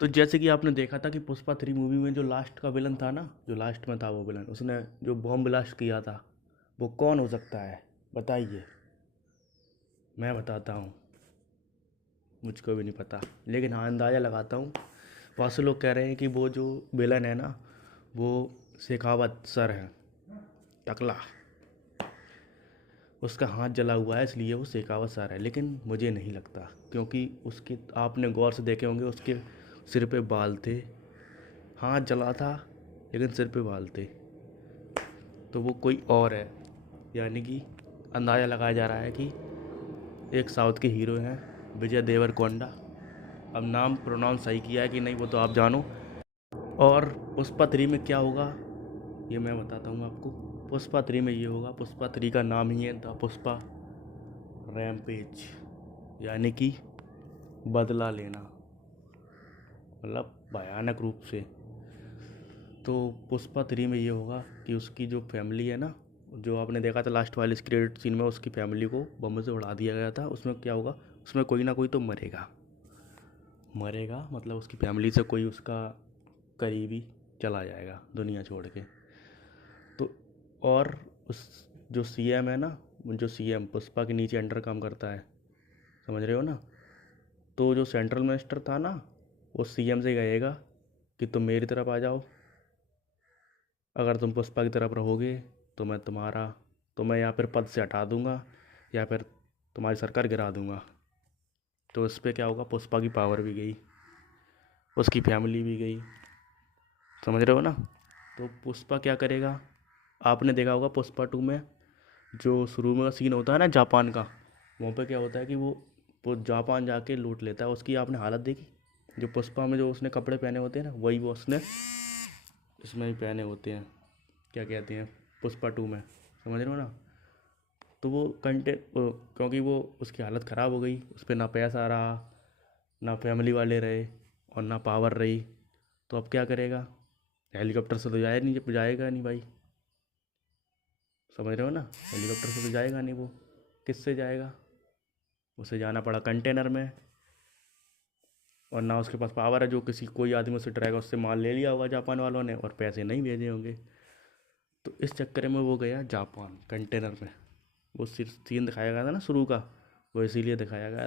तो जैसे कि आपने देखा था कि पुष्पा 3 मूवी में जो लास्ट का विलन था ना, जो लास्ट में था वो विलन, उसने जो बॉम्ब ब्लास्ट किया था, वो कौन हो सकता है? बताइए। मैं बताता हूँ। मुझको भी नहीं पता, लेकिन हाँ अंदाज़ा लगाता हूँ। बहुत से लोग कह रहे हैं कि वो जो विलन है ना, वो शेखावत सर है, टकला। उसका हाथ जला हुआ है इसलिए वो शेखावत सर है, लेकिन मुझे नहीं लगता, क्योंकि उसके आपने गौर से देखे होंगे, उसके सिर पे बाल थे। हाथ जला था लेकिन सिर पे बाल थे, तो वो कोई और है। यानी कि अंदाज़ा लगाया जा रहा है कि एक साउथ के हीरो हैं, विजय देवरकोंडा। अब नाम प्रोनाउंस सही किया है कि नहीं वो तो आप जानो। और पुष्पा 3 में क्या होगा ये मैं बताता हूँ आपको। पुष्पा 3 में ये होगा, पुष्पा 3 का नाम ही है द पुष्पा रैम्पेज, यानी कि बदला लेना, मतलब भयानक रूप से। तो पुष्पा 3 में ये होगा कि उसकी जो फैमिली है ना, जो आपने देखा था लास्ट वाले क्रेडिट सीन में, उसकी फैमिली को बम से उड़ा दिया गया था। उसमें क्या होगा, उसमें कोई ना कोई तो मरेगा। मरेगा मतलब उसकी फैमिली से कोई उसका करीबी चला जाएगा दुनिया छोड़ के। तो और उस जो सीएम है ना, जो सीएम पुष्पा के नीचे अंडर काम करता है, समझ रहे हो ना? तो जो सेंट्रल मिनिस्टर था ना, वो सीएम से कहेगा कि तुम मेरी तरफ आ जाओ, अगर तुम पुष्पा की तरफ रहोगे तो मैं तुम्हारा, तो मैं या फिर पद से हटा दूंगा या फिर तुम्हारी सरकार गिरा दूंगा। तो इस पे क्या होगा, पुष्पा की पावर भी गई, उसकी फैमिली भी गई, समझ रहे हो ना? तो पुष्पा क्या करेगा, आपने देखा होगा पुष्पा 2 में जो शुरू में सीन होता है ना जापान का, वहाँ पे क्या होता है कि वो जापान जाके लूट लेता है। उसकी आपने हालत देखी? जो पुष्पा में जो उसने कपड़े पहने होते हैं ना, वही वो उसने इसमें भी पहने होते हैं। क्या कहते हैं, पुष्पा 2 में, समझ रहे हो ना? तो वो क्योंकि वो उसकी हालत ख़राब हो गई, उस पर ना पैसा रहा, ना फैमिली वाले रहे, और ना पावर रही। तो अब क्या करेगा? हेलीकॉप्टर से तो जाएगा नहीं भाई, समझ रहे हो ना? हेलीकॉप्टर से तो जाएगा नहीं वो। किससे जाएगा? उसे जाना पड़ा कंटेनर में। और ना उसके पास पावर है, जो किसी कोई आदमी उससे डराएगा, उससे माल ले लिया होगा जापान वालों ने और पैसे नहीं भेजे होंगे। तो इस चक्कर में वो गया जापान कंटेनर में। वो सिर्फ सीन दिखाया गया था ना शुरू का, वो इसीलिए दिखाया गया